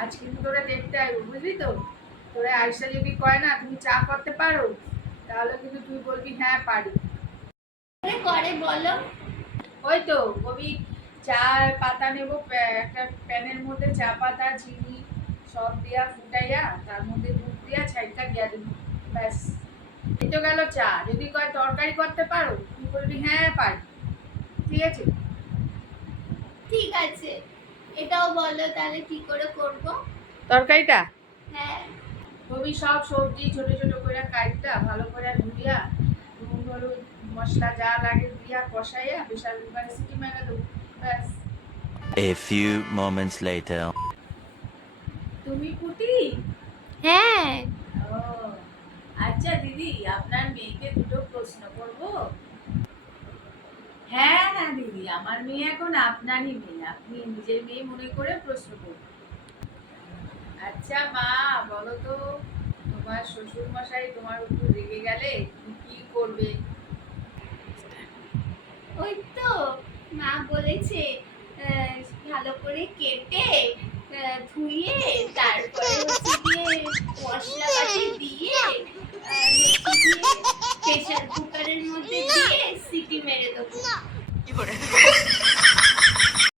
আজ কিন্তু তোরা দেখতে আসব বুঝলি তো? তোরা আয়সা যদি কয় না তুমি চা করতে পারো? তাহলে কিন্তু তুই বলবি হ্যাঁ পারি। করে বলো। ওই তো কবি চা পাতা নেব একটা প্যানের মধ্যে চা পাতা চিনি সব দিয়া ফুটাইয়া তার মধ্যে দুধ দিয়া ছাইটা দিয়া দিবি ব্যাস। এই তো গেল চা। যদি কয় তরকারি করতে পারো তুই বলবি হ্যাঁ পারি। ঠিক আছে? ঠিক আছে। এটাও বলো তাহলে কি করে করব? তরকারিটা? হ্যাঁ। কবি সব সবজি ছোট ছোট করে কাটটা ভালো করে ধুইয়া নুন হলুদ মশলা যা লাগে দিয়া কষাইয়া প্রেশার কুকারে সিটি মেরে দেবো। ব্যাস। A few moments later. তুমি পুটি হ্যাঁ। ও আচ্ছা দিদি আপনার মেয়েকে দুটো প্রশ্ন করব। হ্যাঁ না, দিদি, আমার মেয়ে এখন আপনারই মেয়ে। আপনি নিজের মেয়ে মনে করে প্রশ্ন করুন। আচ্ছা মা, বলো তো, তোমার শ্বশুর মশাই তোমার উপর রেগে গেলে কি করবে? ওই তো, মা বলেছে ভালো করে কেটে ধুয়ে, তারপরে দিয়ে মশলা পাতি দিয়ে প্রেসার কুকারের মধ্যে দিয়ে সিটি মেরে দেবো। করে